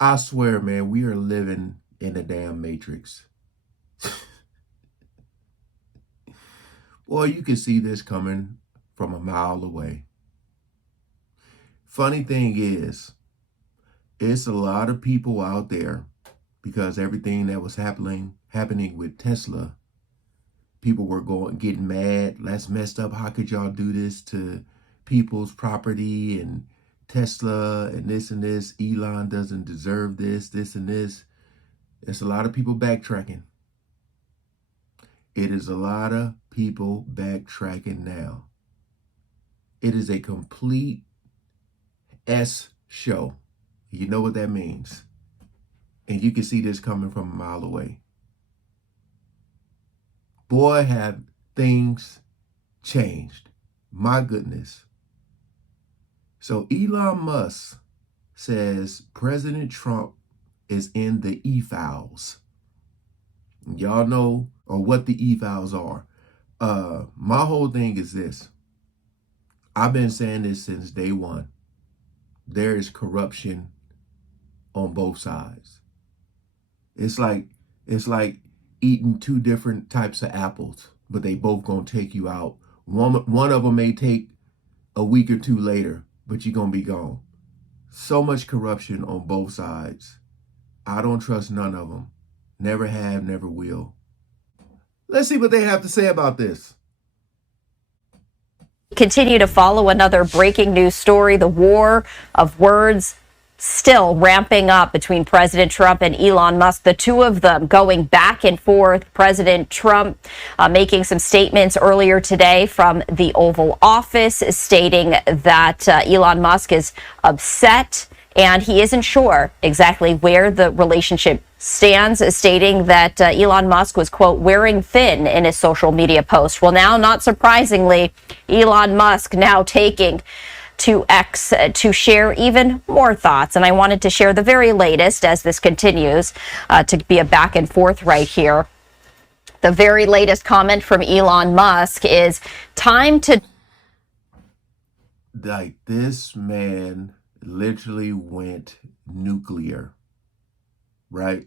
I swear, man, we are living in a damn matrix. Boy, you can see this coming from a mile away. Funny thing is, it's a lot of people out there because everything that was happening with Tesla, people were getting mad. That's messed up. How could y'all do this to people's property and Tesla and this and this? Elon doesn't deserve this and this. It's a lot of people backtracking. It is a lot of people backtracking now. It is a complete S show. You know what that means. And you can see this coming from a mile away. Boy, have things changed. My goodness. So Elon Musk says President Trump is in the e-files. Y'all know or what the e-files are. My whole thing is this. I've been saying this since day one. There is corruption on both sides. It's like eating two different types of apples, but they both gonna take you out. One of them may take a week or two later, but you're gonna be gone. So much corruption on both sides. I don't trust none of them. Never have, never will. Let's see what they have to say about this. Continue to follow another breaking news story. The war of words still ramping up between President Trump and Elon Musk, the two of them going back and forth. President Trump making some statements earlier today from the Oval Office stating that Elon Musk is upset and he isn't sure exactly where the relationship stands, stating that Elon Musk was, quote, wearing thin in his social media post. Well, now, not surprisingly, Elon Musk now taking to X to share even more thoughts. And I wanted to share the very latest as this continues to be a back and forth right here. The very latest comment from Elon Musk is time to... Like, this man literally went nuclear, right?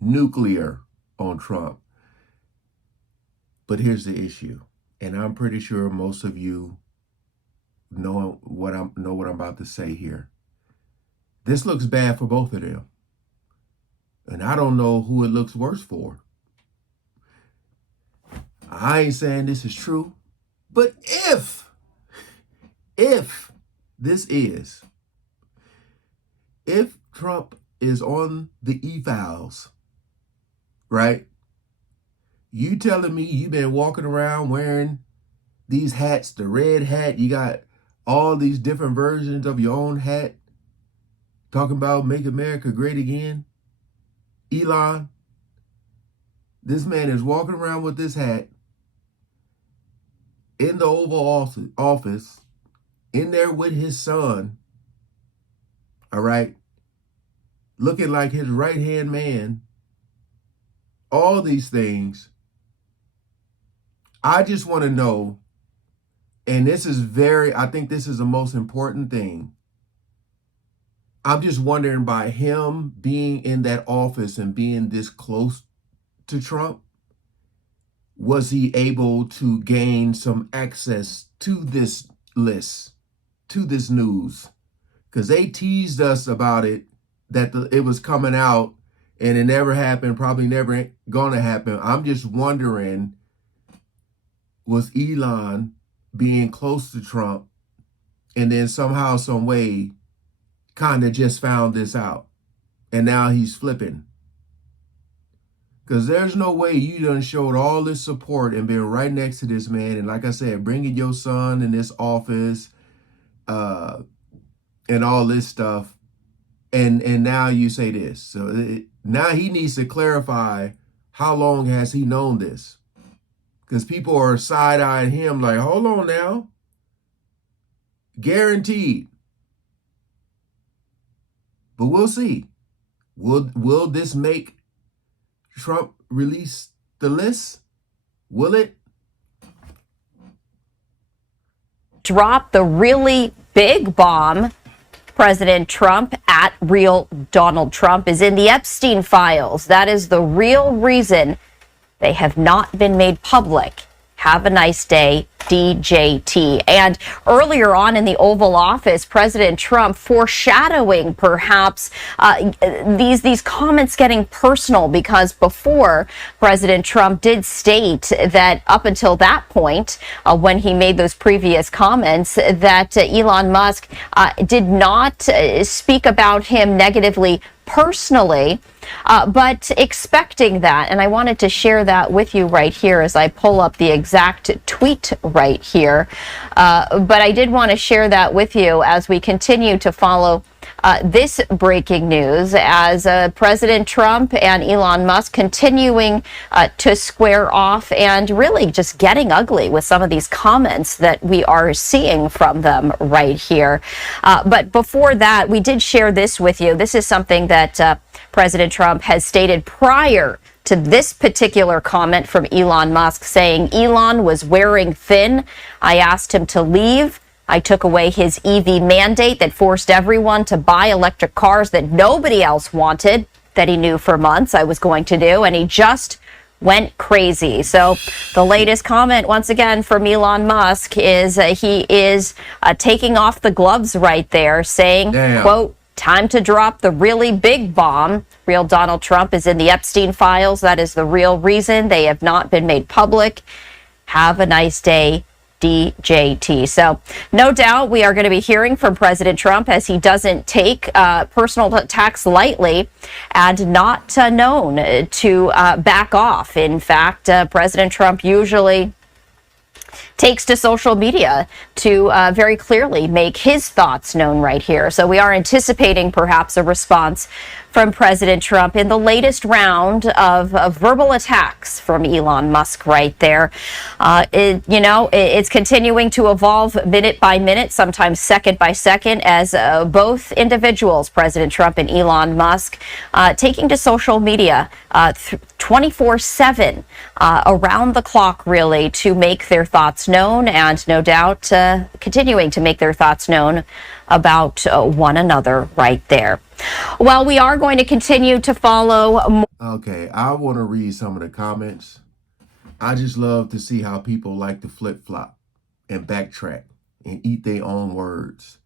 Nuclear on Trump. But here's the issue, and I'm pretty sure most of you know what I'm about to say here. This looks bad for both of them. And I don't know who it looks worse for. I ain't saying this is true, but if this is, if Trump is on the e-files, right? You telling me you've been walking around wearing these hats, the red hat, you got all these different versions of your own hat, talking about make America great again? Elon, this man is walking around with this hat in the Oval Office, in there with his son, all right, looking like his right-hand man, all these things. I just want to know, and this is I think this is the most important thing. I'm just wondering, by him being in that office and being this close to Trump, was he able to gain some access to this list, to this news? Because they teased us about it, that it was coming out, and it never happened, probably never gonna happen. I'm just wondering, was Elon being close to Trump and then somehow, some way, kind of just found this out, and now he's flipping? Because there's no way you done showed all this support and been right next to this man, and like I said, bringing your son in this office, and all this stuff, and now you say this. So now he needs to clarify, how long has he known this? Because people are side-eyeing him like, hold on now. Guaranteed. But we'll see. Will this make Trump release the list? Will it? Drop the really big bomb President Trump at real Donald Trump is in the Epstein files. That is the real reason they have not been made public. Have a nice day, DJT. And earlier on in the Oval Office, President Trump foreshadowing perhaps these comments getting personal, because before President Trump did state that up until that point, when he made those previous comments, that Elon Musk did not speak about him negatively personally, but expecting that. And I wanted to share that with you right here as I pull up the exact tweet right here. But I did want to share that with you as we continue to follow this breaking news, as President Trump and Elon Musk continuing to square off and really just getting ugly with some of these comments that we are seeing from them right here. But before that, we did share this with you. This is something that President Trump has stated prior to this particular comment from Elon Musk, saying Elon was wearing thin. I asked him to leave. I took away his EV mandate that forced everyone to buy electric cars that nobody else wanted, that he knew for months I was going to do, and he just went crazy. So the latest comment, once again, from Elon Musk is he is taking off the gloves right there, saying, quote, time to drop the really big bomb. Real Donald Trump is in the Epstein files. That is the real reason they have not been made public. Have a nice day, DJT. So no doubt we are going to be hearing from President Trump, as he doesn't take personal attacks lightly and not known to back off. In fact, President Trump usually takes to social media to very clearly make his thoughts known right here. So we are anticipating perhaps a response from President Trump in the latest round of verbal attacks from Elon Musk right there. It's continuing to evolve minute by minute, sometimes second by second, as both individuals, President Trump and Elon Musk, taking to social media 24/7 around the clock, really, to make their thoughts known, and no doubt continuing to make their thoughts known about one another right there. Well, we are going to continue to follow more. Okay, I want to read some of the comments. I just love to see how people like to flip-flop and backtrack and eat their own words.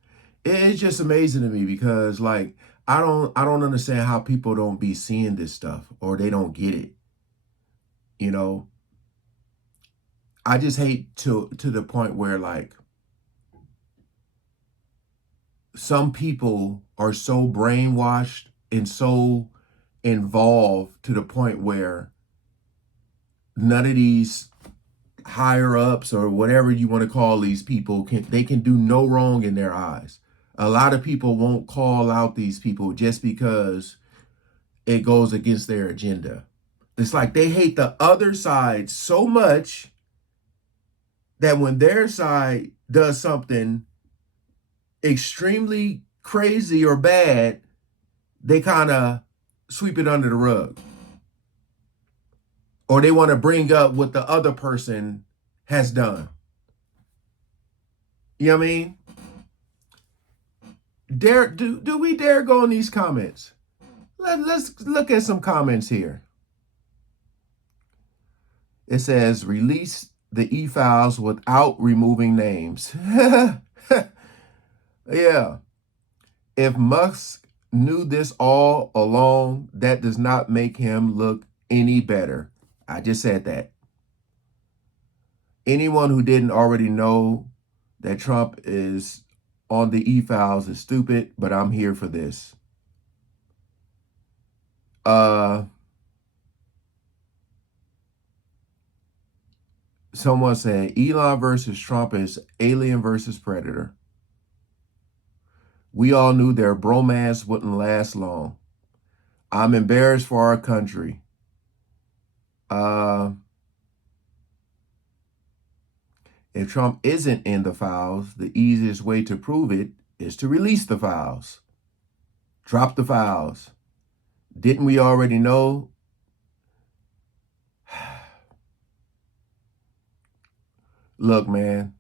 It's just amazing to me, because like I don't understand how people don't be seeing this stuff, or they don't get it. You know, I just hate to the point where like some people are so brainwashed and so involved to the point where none of these higher ups, or whatever you want to call these people, they can do no wrong in their eyes. A lot of people won't call out these people just because it goes against their agenda. It's like they hate the other side so much that when their side does something extremely crazy or bad, they kind of sweep it under the rug. Or they want to bring up what the other person has done. You know what I mean? Do we dare go in these comments? Let's look at some comments here. It says, release the e-files without removing names. Yeah. If Musk knew this all along, that does not make him look any better. I just said that. Anyone who didn't already know that Trump is on the e-files is stupid, but I'm here for this. Someone said Elon versus Trump is Alien versus Predator. We all knew their bromance wouldn't last long. I'm embarrassed for our country. If Trump isn't in the files, the easiest way to prove it is to release the files. Drop the files. Didn't we already know? Look, man.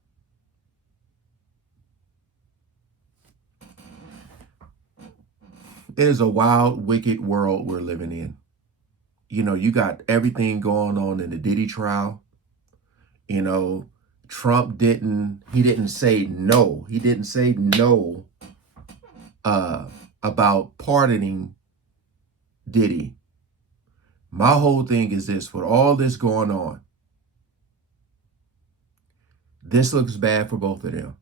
It is a wild, wicked world we're living in. You know, you got everything going on in the Diddy trial. You know, Trump didn't say no. He didn't say no about pardoning Diddy. My whole thing is this: with all this going on, this looks bad for both of them.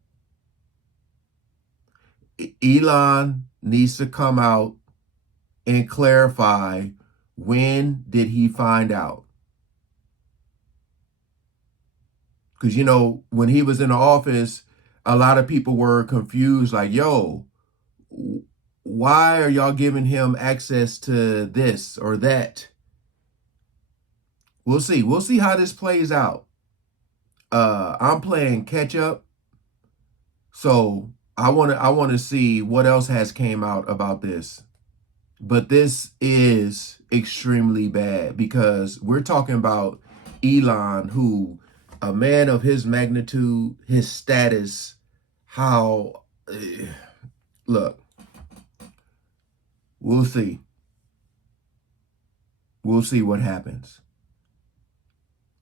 Elon needs to come out and clarify, when did he find out? Because, you know, when he was in the office, a lot of people were confused, like, yo, why are y'all giving him access to this or that? We'll see. We'll see how this plays out. I'm playing catch up, so I want to see what else has came out about this. But this is extremely bad, because we're talking about Elon, who, a man of his magnitude, his status, how, look, we'll see. We'll see what happens.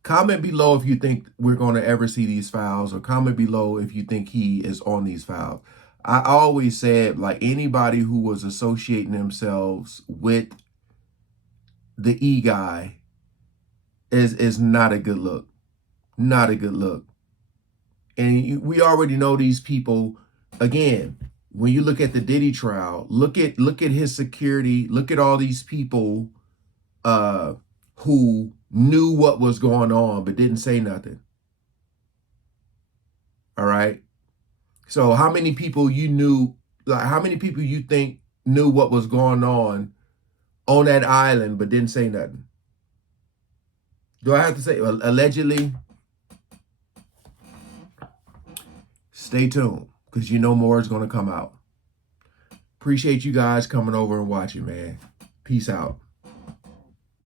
Comment below if you think we're going to ever see these files, or comment below if you think he is on these files. I always said, like, anybody who was associating themselves with the E guy is not a good look. Not a good look. And we already know these people. Again, when you look at the Diddy trial, look at his security, look at all these people who knew what was going on but didn't say nothing. All right. So how many people you knew, like, how many people you think knew what was going on that island but didn't say nothing? Do I have to say allegedly? Stay tuned, because you know more is going to come out. Appreciate you guys coming over and watching, man. Peace out.